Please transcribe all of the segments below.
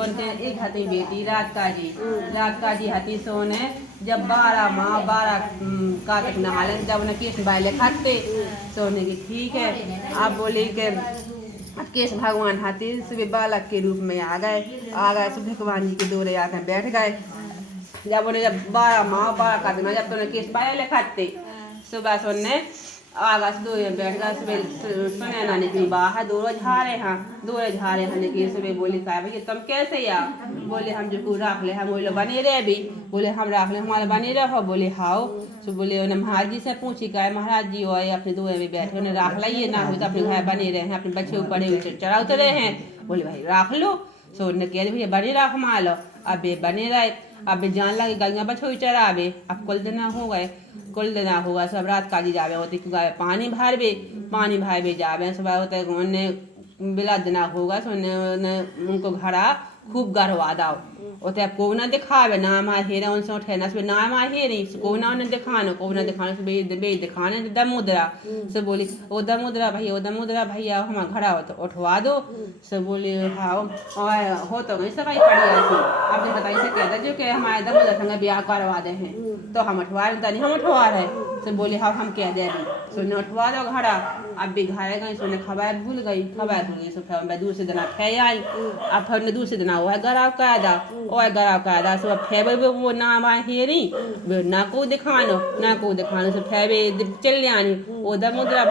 सोनते एक हती बेटी रात का जी हती सोने जब 12 माह 12 का तक नहालन जब उन्हें केस बाइले खाते सोने की ठीक है। आप बोले कि केश भगवान हाथी सुबह बालक के रूप में आ गए सुबह भगवान जी के दौरे आकर बैठ गए। जब उन्हें जब 12 माह 12 का दिन जब तो उन्हें केस बाइले खाते सुबह सोने आगा से 2 बैठ गया सुबह सुने नानी की बाहर 2 रोज हारे की सुबह बोली का भैया तुम कैसे आ बोले हम जो राख ले हम बोले बने रहे भी बोले हम राख ले हमारे बने रहो बोले हाओ तो बोले उन्हें महाराज जी से पूछी का महाराज जी आए अपने 2 में बैठे उन्हें राख लाइए ना हो तो अपने घर बने रहे हैं अपने बच्चे ऊपर चढ़ा उतरे हैं बोले भाई राख लो सो उन्हें कह भैया बने राख मान लो अब बने रहे अब जान लगे गंगा बछोई चरावे अब कुल देना होगा सब रात काजी जावे होते पानी भारवे जावे सुबह होते उन्हें बिला देना होगा सो उनको घड़ा खूब गरवा दाओ ओते को ना दिखावे नाम आ हेरा उनसे उठेना से नाम आ हेरी को ना उन्हें दिखाना से बे दिखाने दमुद्रा से बोली ओ दमुद्रा भैया हम घड़ा हो तो उठवा दो से बोली हाँ हो तो नहीं सफाई पड़ी ऐसी आपने बताई से कहता जो कि हमारे दमुद्रा संग ब्याह करवा दे हैं तो हम उठवा नहीं हम उठवा रहे से बोली हाँ हम कह दे सुनने उठवा दो घड़ा अब भी घाय गई सुनने खबर भूल गई सो फिर मैं दूसरे दिन फै आई अब फिर दूसरे दिन वो गराव कायदा सो फैबे वो नाम आ हेरी ना को दिखानो सो फैबे चल आनी ओ दमुद्रा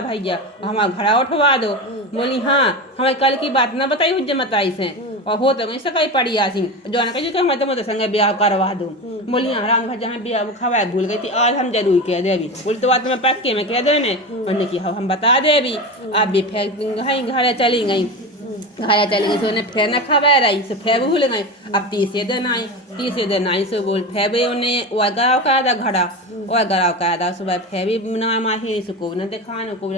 भैया हमारा घड़ा उठवा दो बोली हाँ हमें कल की बात ना बताई हुज्जे मताई से और हो तो नहीं सकाई पड़ी आसी जो ना कही कि हमारे दमुद्रा संग ब्याह करवा दो बोली हाँ राम भैया हमें ब्याह खवाए भूल गई थी आज हम जरूर कह देवी बोली तो बात में पक्के में कह देने उन्होंने की हम बता देवी आप भी फिर घर चली गई सो उन्हें फिर न खबर आई सो फिर भूल गई अब तीसरे दिन आई सो बोल फिर उन्हें वो गराव का था सुबह फिर भी नाम आई सो को न दिखाना सो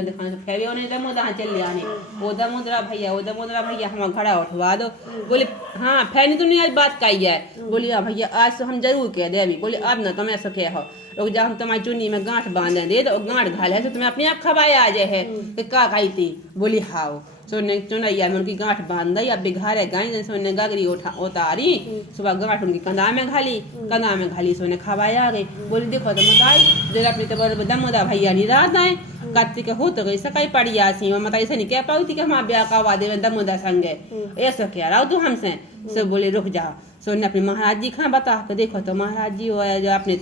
फिर उन्हें दमुद्रा चल आने वो दमुद्रा भैया हम घड़ा उठवा दो बोले हाँ फिर नहीं तुमने आज बात कही है बोली हाँ भैया आज तो हम जरूर कह देवी बोले अब ना तुम ऐसा कह हो लोग जब हम तुम्हारी चुन्नी में गांठ बांध दे तो गांठ घाले तो तुम्हें अपने आप खबाए आ जाए है कि का कही थी बोली हाओ सोने चुनैया में उनकी गांठ बांध दी अब बिघारे गाई सोने गगरी उतारी सुबह गांठ उनकी कंधा में घाली सोने खबाए आ गई बोली देखो तो बताई जरा अपनी तो दमुद्रा भैया नहीं रात आए कत्ती के हो तो गई सकाई पड़ी आसी और मता ऐसे नहीं कह पाई थी कि हमारा ब्याह का वादे में दमुद्रा संगे ऐसा कह रहा हो तू हमसे सो बोले रुक जाओ सो ने अपने महाराज जी खा बता के देखो तो महाराज जी वो जो अपने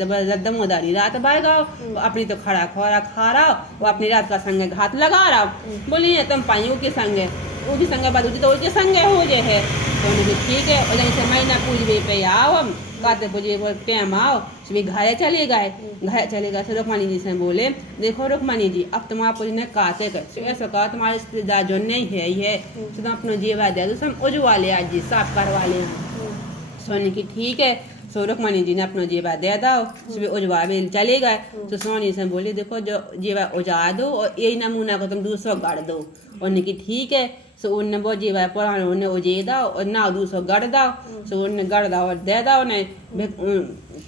दमुद्रा रात बाय गाओ अपनी तो खड़ा खोरा खा रहा वो अपनी रात का संगे घात लगा रहा बोली तुम पाइयों के संगे वो भी संगे बात तो उसके संगे हो जे है तो उन्हें ठीक है और जैसे महीना पूजबे पे आओ हम काते पूजे टाइम आओ सुबह घरे चले गए सो रुक्मणी जी से बोले देखो रुक्मणी जी अब तुम आप ने काते कर ऐसा कहा तुम्हारे रिश्तेदार जो नहीं है ये तो तुम अपना जीवा दे दो हम उजवा ले आज जी साफ करवा ले सोने की ठीक है सो रुक्मणी जी ने अपना जेबा दे दो सुबह उजवा में चले गए तो सोनी से बोले देखो जो जेबा उजा दो और यही नमूना को तुम दूसरा गाड़ दो उन्हें की ठीक है सो उन्हें वो जेबा पुराना उन्हें उजे दो और ना दूसरा गढ़ दो सो उन्हें गढ़ दो और दे दो उन्हें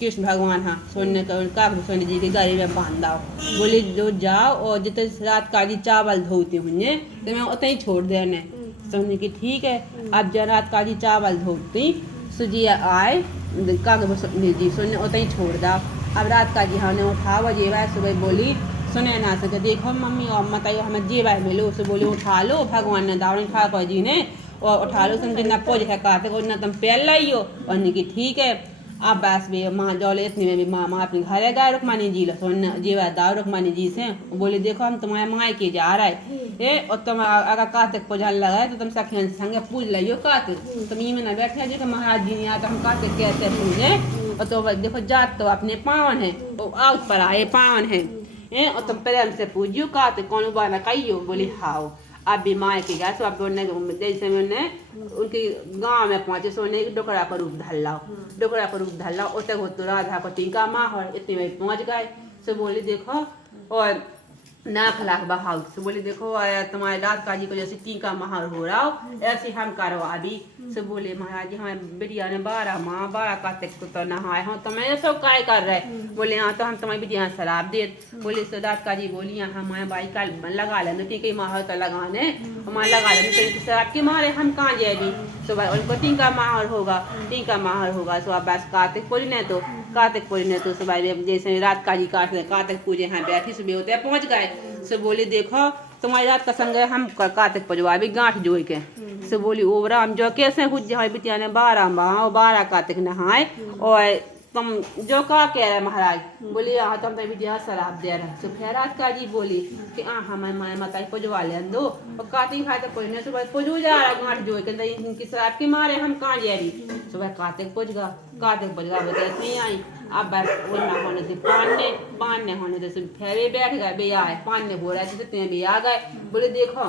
कृष्ण भगवान हाँ सोने सोने जी के गले में बांध दो बोले जो जाओ और जितने रात का जी चावल धोती हुए तो मैं उतना ही छोड़ देने सोने की ठीक है अब जब रात का जी चावल धोती सुजी आए जी सुनने उतना ही छोड़ दा अब रात का जी हमने उठा वो जेवा सुबह बोली सुने ना सके देखो मम्मी और बताइए हमें जेवा मिलो उसे बोली उठा लो भगवान ने दावनी ठाकुर जी ने और उठा लो समझे ना पोज है कहते को ना तुम पहल लाइयो और नहीं की ठीक है अब बस भी माँ जौले इतने में भी माँ अपने घर गए रुक्मणी जी सोने जीवा दाव रुक्मणी जी से बोले देखो हम तुम्हारे माँ के जा रहा है और तुम अगर कार्तिक पूजन लगाए तो तुम सखियन संगे पूज लियो कार्तिक तुम ये में ना बैठे जो कि महाराज जी नहीं आता हम कार्तिक कैसे पूजे और तो देखो जात तो अपने पावन है वो आउट पर आए पावन है और तुम प्रेम से पूजियो कार्तिक कौन बाना कहियो बोले हाओ अब भी माँ के गए सो अब जैसे में उनके गांव में पहुंचे सो उन्हें डोकरा का रूप धल्ला उतने हो तो राधा को टीका माँ और इतने में पहुंच गए सो बोले देखो और नाक लाख बहाव से बोले देखो तुम्हारे रात का जी को जैसे टीका महार हो रहा हो ऐसे हम करवा दी से बोले महाराज जी हमारे बिटिया ने 12 माह 12 कार्तिक तो नहाए हो तो मैं सब काय कर रहे बोले हाँ तो हम तुम्हारी बिटिया शराब दे बोले सो रात का जी बोली हाँ हमारे भाई का लगा लेना कहीं माहौल तो लगाने हमारे लगा लेना शराब के मारे हम कहाँ जाएगी सुबह उनको टीका माहौल होगा सो अब बस कार्तिक पूरी ने तो सुबह जैसे रात का जी कार्तिक पूजे यहाँ बैठी सुबह होते हैं पहुँच गए। सो बोली देखो तुम्हारी रात का संग है हम कार्तिक पूजवा भी गांठ जोड़ के। सो बोली ओ राम जो कैसे कुछ जो बिटिया ने 12 माह 12 कार्तिक नहाए और तुम जो का कह रहे महाराज बोली हाँ तुम तो बिटिया शराब दे रहे। सो फिर रात का जी बोली कि हमें माता पुजवा ले दो और कार्तिक भाई तो कोई नहीं सुबह पुजू जा रहा गांठ जोड़ के इनकी शराब की मारे हम कहाँ जा रही। सुबह कार्तिक पुज गया बता नहीं आई। अब ना होने थे पान होने थे फेरे बैठ गए बे आए पान हो रहा थे तो भी आ गए। बोले देखो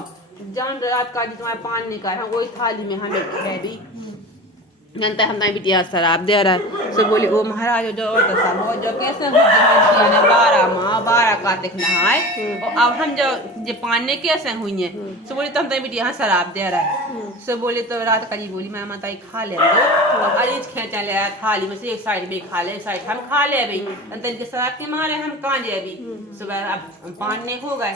जान रात का जी तुम्हारे पान नहीं खाए वही थाली में हमें है भी जनता हम बिटिया शराब दे रहा है। सो बोली ओ महाराज जो कैसे 12 माह 12 कार्तिक नहाए और अब हम जो पाने कैसे हुई है। सो बोली तो हम बिटिया शराब दे रहा है। सो बोली तो रात का जी बोली मैं माता खा ले और अरीज खेचा ले थाली में से एक साइड भी खा ले एक साइड हम खा ले अभी के शराब के मारे हम कहाँ जाए अभी। सुबह अब पाने हो गए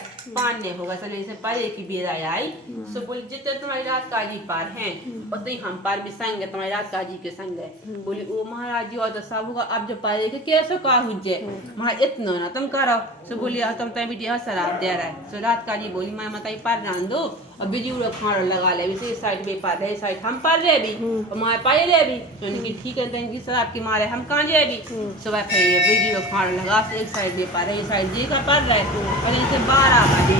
चले से पहले की बेरा आई। सो बोली जितने तुम्हारी रात का जी पार है उतनी हम पार भी संग है तुम्हारी रात का जी के संग है। बोली ओ महाराज जी और तो सब होगा अब जो पारे के कैसे का हुजे महाराज इतना ना तुम करो। सो बोली तुम तो बिटिया शराब दे रहा है। सो रात का जी बोली मैं मताई पार रान दो और बिजू खाड़ो लगा ले इसी साइड में पार है साइड हम पार रहे भी और माए पाए रहे भी तो इनकी ठीक है इनकी शराब की मारे हम कहाँ जाए भी। सुबह फिर बिजू खाड़ो लगा एक साइड में पार है साइड जी का पार रहे और इनसे 12 बजे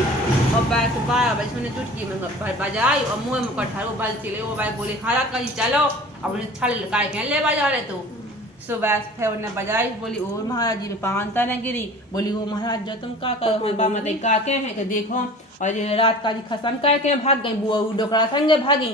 और बैठ 12 बजे मैंने चुटकी में बजाई और मुँह में कठार वो बल चले वो भाई बोले हाँ रात का जी चलो अब उन्हें छल काय के ले बजा रहे तो। सुबह फिर उन्हें बजाई बोली ओ महाराज जी में पानता न गिरी। बोली ओ महाराज जो तुम का करो मैं बामा दे का के हैं कि देखो और ये रात का जी खसम कह के भाग गई बुआ डोकरा संगे भागी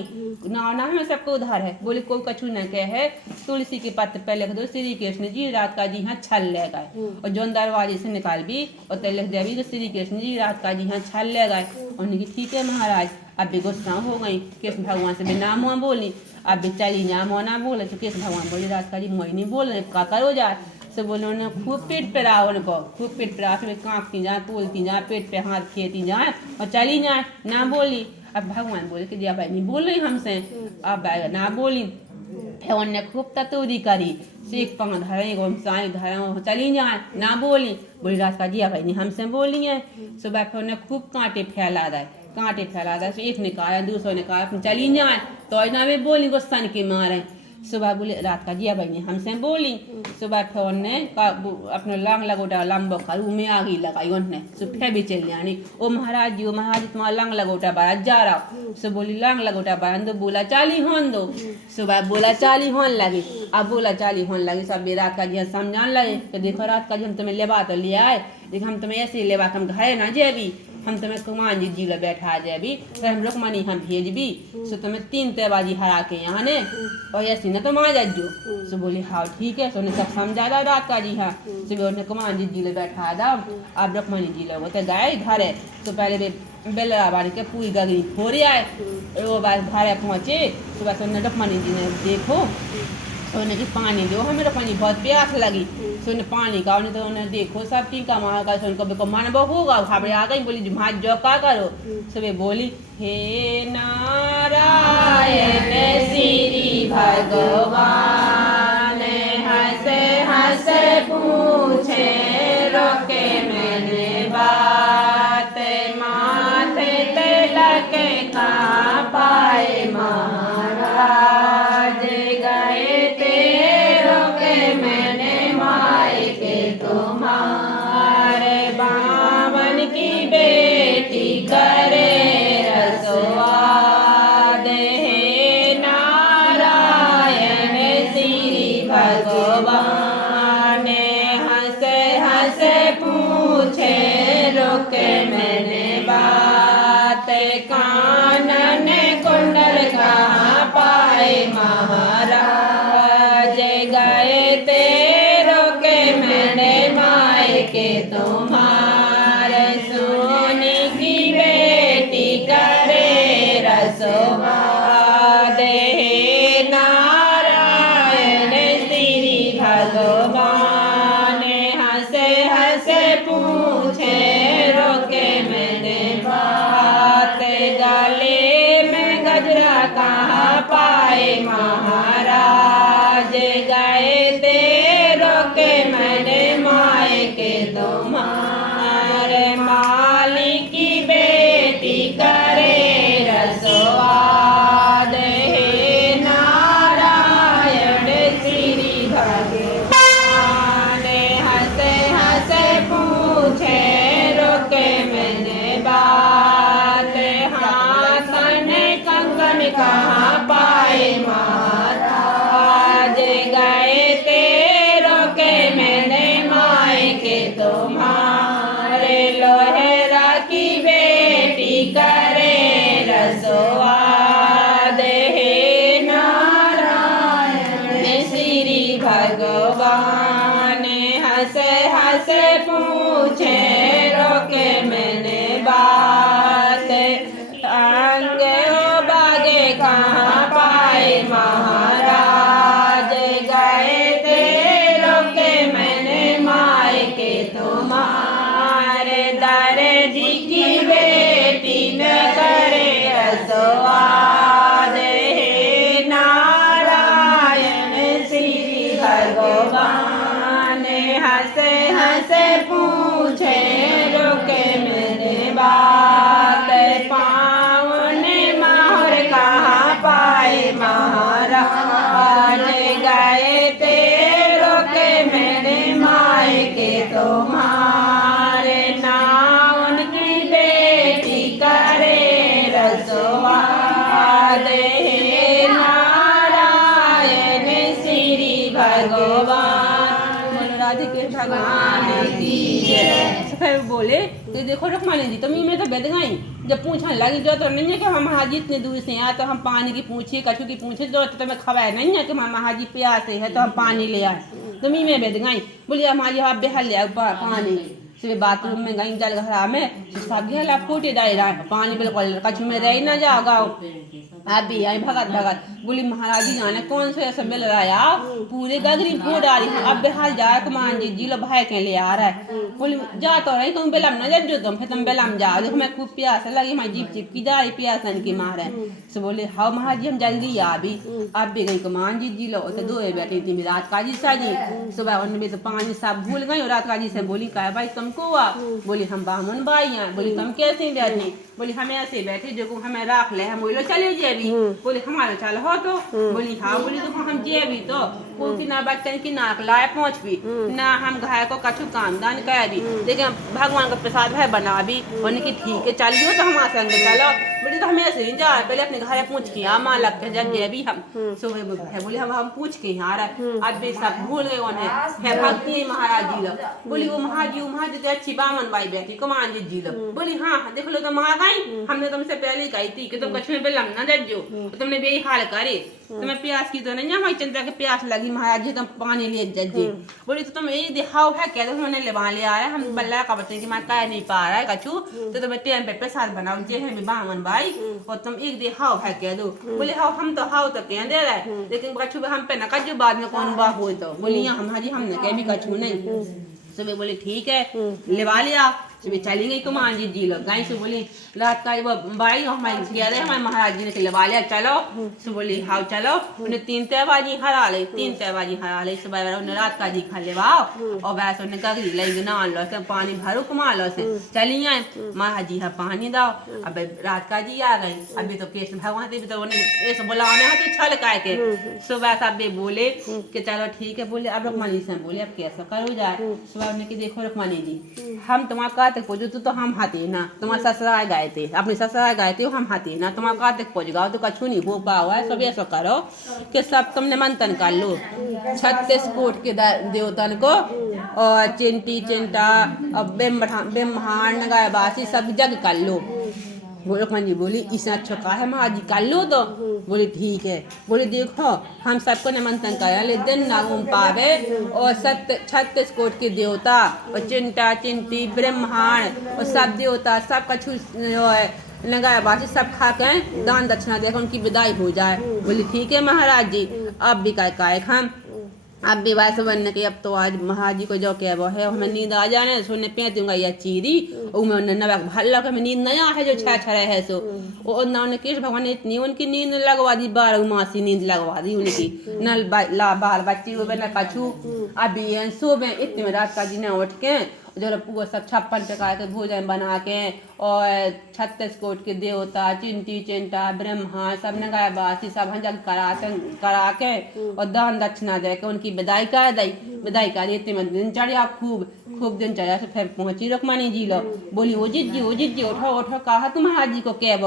ना हमें सबको उधार है। बोली कोई कछु न कह है तुलसी के पत्र पे लिख दो श्री कृष्ण जी रात का जी यहाँ छल ले गए और जो दरवाजे से निकाल भी और ते लिख दे श्री कृष्ण जी रात का जी यहाँ छल ले गए। उन्होंने की ठीक है महाराज अब भी गुस्सा हो गई कृष्ण भगवान से भी नाम हुआ बोली अब बेचारी नाम होना बोले तो कृष्ण भगवान बोले रात का जी मैं नहीं बोल रहे का करो जा। से बोले उन्होंने खूब पेट पे रहा उनको खूब पेट पे रहा फिर कांपती जाए तोलती जाए पेट पे हाथ खेती जाए और चली जाए ना बोली। अब भगवान बोले कि जी भाई नहीं बोल रही हमसे अब ना बोली फिर उन्होंने खूब ततूरी करी सीख पंग धरे चली जाए ना बोली। बोली रात का जी भाई नहीं हमसे बोली है। सुबह फिर उन्हें खूब कांटे फैला दे एक निकाला दूसरा निकाला फिर चली जाए तो ना भी बोली गुस्सा के मारे। सुबह बोले रात का जिया भाई ने हमसे बोली। सुबह फिर उन्हें अपने लांग लगोटा लंबो खरू में आगी लगाई उन्हें फिर भी चल जानी ओ महाराज जी तुम्हारा लांग लगोटा बारात जा रहा। सो बोली लांग लगोटा बारात दो बोला 40 होन दो। सुबह बोला 40 होन लगी अब बोला 40 होन लगी सब रात का जी समझाने लगे कि देखो रात का जी हम तुम्हें लेवा तो ले आए देखो हम तुम्हें ऐसे लेवा हम घरे ना जेबी हम तुम्हें कुमान जी लो बैठा जाए भी फिर हम रुकमनी हम भेज भी। सो तुम्हें 3 तेबाजी हरा के यहाँ ने और ऐसी न तुम आ जाओ। सो बोली हाँ ठीक है। सो उन्हें सब समझा दा रात का जी हाँ सुबह उन्हें कुमान जी लो बैठा दा अब रुकमनी जी लोग तो गए घर है। तो पहले बेलरा बाड़ी के पूरी गगरी फोरी आए वो बात घर पहुँचे। सुबह से उन्हें रुकमनी जी ने देखो तो उन्हें पानी दो हमें तो पानी बहुत प्यास लगी। सो उन्हें पानी का उन्हें तो उन्हें देखो सब टीका मार का उनको मन बहु होगा घाबरे आ गई। बोली भाई जो का करो। सुबह बोली हे नारायण श्री भगवान हंसे हंसे पूछे रोके मैंने बात माथे तिलक कहाँ पाए महाराज गए तुम्हारे बावन की बेटी करे रसवाद हे नारायण श्री भगवान हंसे हंसे पूछे रुके मैंने बात कानन कुंडल कहाँ पाए महाराज गए के तुम्हारे सोने की बेटी करे रसवाद हे नारायण श्री भगवान हंसे हंसे पूछे रोके मैंने बात गले में गजरा कहाँ पाए महाराज गए ते रोके मैंने माए के तुम्हारे मालिक की बेटी करे रसवाद हे नारायण श्री भगवान हंसे हंसे पूछे रोके मैंने बात हाथन कंगन कहाँ पाए महाराज गए ते रोके मैंने माए के तुम्हारे लोहेरा की बेटी करे रसवाद हे नारायण श्री भगवान हंसे हंसे पूछे रोके मैंने बात अंगे हो बागे कहाँ पाए महाराज गए थे रोके मैंने माए के तुम्हारे दारे जी की बेटी न करे रसवाद हे नारायण श्री भगवान हंसे हंसे पूछे रोके मेरे बात पावन माहौर कहाँ पाए महाराज गए ते रोके मेरे माए के तुम्हारे नाउन की बेटी करे रसवाद हे नारायण श्री भगवान राधे के भगवान की फिर बोले तो देखो रखमानी जी तुम में तो बेद गई जब पूछने लगी जो तो नहीं है कि हम महाजी इतने दूर से आए तो हम पानी की पूछे कछु की पूछे जो तो तुम्हें खबर नहीं है कि हम महाजी प्यासे है तो हम पानी ले आए तुम में बेद गई बोलिए हमारी आप बेहल ले पानी सिर्फ बाथरूम में गई जल घरा में सब घेला फूटे डाल रहा है पानी बिल्कुल कछु में रह ना जाओ गाओ आप भी आई भगत भगत बोली महाराज जी जाने कौन से ऐसा मिल रहा है आप पूरे गगरी फूट आ रही है अब बेहाल जाए कमान जी लो भाई के ले आ रहा है बोली जा तो रही तुम बेलम न जब जो तुम फिर तुम बेलम जाओ देखो मैं खूब प्यास लगी मैं जीप चिप की जा रही प्यासन की मार है तो बोले हाँ महाराज जी हम जल्दी आ भी अब भी गई कमान जी लो तो दो बैठी थी रात का जी साजी सुबह उनमें तो पानी सब भूल गई और रात का जी से बोली का भाई तुमको आ बोली हम बामन भाई हैं बोली तुम कैसे बैठी बोली हम ऐसे बैठे जो हमें रख ले हम बोलो चले जाए बोली हमारे चल हो तो बोली हाँ बोली तो हम जे भी तो कि ना बच्चन की नाक लाए पहुँच भी ना हम घाय को कछु काम दान कर भी लेकिन भगवान का प्रसाद है बना भी बोले कि ठीक है चलियो तो हमारे संग चलो बोली तो हम ऐसे नहीं जा पहले अपने घर पूछ के यहाँ माँ लगते जब जे भी हम सुबह बोले हम पूछ के यहाँ रहे अब भी सब भूल गए उन्हें है भक्ति महाराज जी लो बोली वो महाराज तो अच्छी बामन बाई बैठी कुमान जी लो बोली हाँ देख लो तुम आ गई हमने तुमसे पहले कही थी कि तुम कछु में बेलम न जजो तुमने बेहाल करे तुम्हें प्यास की तो नहीं हमारी चिंता के प्यास लगी महाराज जी तुम पानी लिए जज्जे बोली तो तुम यही दिखाओ है क्या तुमने ले ले आ रहा है हम बल्ला का बच्चे की मैं कह नहीं पा रहा है कछु तो तुम्हें टेम पे प्रसाद बनाओ जे है बामन भाई और तुम एक दिखाओ है कह दो बोले हाँ हम तो हाउ तो कह दे रहे लेकिन कछु हम पे न कछु बाद में कौन बात हो तो बोली हमारी हमने कह भी कछु नहीं सुबह बोले ठीक है लेवा लिया सुबह चली गई कुमान जी लोग गई से बोली रात का वो भाई हमारे कह रहे हमारे महाराज जी ने लेवा लिया चलो सो बोली हाँ चलो उन्हें 3 तहबाजी हरा ले 3 तहबाजी हरा ले सुबह उन्हें रात का जी खा लेवाओ और वैसे उन्हें गगरी लेंगे ना लो से पानी भरो कुमार लो से चली आए महाराज जी हाँ पानी दाओ अब रात का जी आ गई अभी तो कृष्ण भगवान भी तो उन्हें ऐसे बोला उन्हें तो छल काय के सुबह सब बोले कि चलो ठीक है बोले अब रुकमानी से बोले अब कैसा करो जाए सुबह उन्हें कि देखो रुकमानी जी हम तुम्हारा कहा तक पहुँचो तो हम हाथे ना तुम्हारे ससुराल गए थे अपने ससुराल गए थे हम हाथे ना तुम्हारा कहा तक पहुँच गए तो कछु नहीं हो पाओ है सब ऐसा करो कि सब तुमने मंथन कर लो 36 कोट के देवतन को और चिंटी चिंटा और ब्रह्मांड नगायबासी सब जग कर लो रुकमान जी बोली इससे अच्छा कहा है महाराज कर लो तो बोली ठीक है बोली देखो हम सबको निमंत्रण करा ले दिन ना घूम पावे और 36 कोट के देवता और चिंटा चिंटी ब्रह्मांड और सब देवता सब कछु लगाए बाकी सब खा के दान दक्षिणा देकर उनकी विदाई हो जाए बोली ठीक है महाराज जी अब भी काय हम अब भी बात बनने की अब तो आज महाजी को जो क्या वो है हमें नींद आ जाने सोने पे दूंगा या चीरी और मैं उन्हें नवा भल्ला का नींद नया है जो छा छा है सो और ना उन्हें कृष्ण भगवान ने इतनी उनकी नींद लगवा दी 12 मासी नींद लगवा दी उनकी न ला बाल बच्ची को न कछू अभी सो में इतने रात का जी ने उठ के जो वो सब 56 प्रकार के भोजन बना के और 36 कोट के देवता चिंटी चिंटा ब्रह्मा सब नगाए बासी सब हंजल करा के और दान दक्षिणा दे के उनकी विदाई कर दी इतने दिन चढ़िया खूब दिन चढ़िया से फिर पहुंची रुक्मणी जी लो बोली ओ जिज्जी उठो कहा तुम महाराज जी को कैब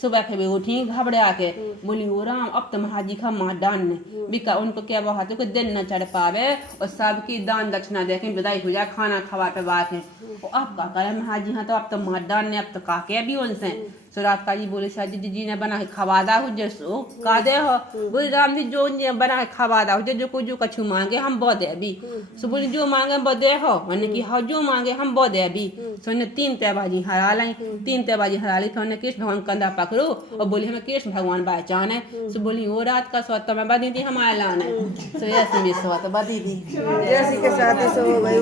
सुबह फिर उठी घबरा के बोली ओ राम अब तो महाराज जी का माँ दान ने बिका उनको क्या वो हाथों को दिन न चढ़ पावे और सबकी दान दक्षिणा दे के विदाई हो जाए खाना खवा पे बात है और अब का करे महाराज जी हाँ तो अब तो मर्दान ने अब तो काके भी उनसे सो रात का जी बोले शाह जी ने बना के खवादा हो जैसो का दे हो बोले राम जी जो बना के खवादा हो जो कोई जो कछु मांगे हम बो दे अभी सो बोली जो मांगे बो दे हो मैंने की हाँ जो मांगे हम बो दे अभी सो ने 3 तैबाजी हरा ली तो उन्हें कृष्ण भगवान कंधा पकड़ो और बोली हमें कृष्ण भगवान पहचान है सो बोली वो रात का स्वत मैं बदी थी हमारे लाने सो ऐसे भी स्वत बदी थी जैसी के साथ सो गई बोली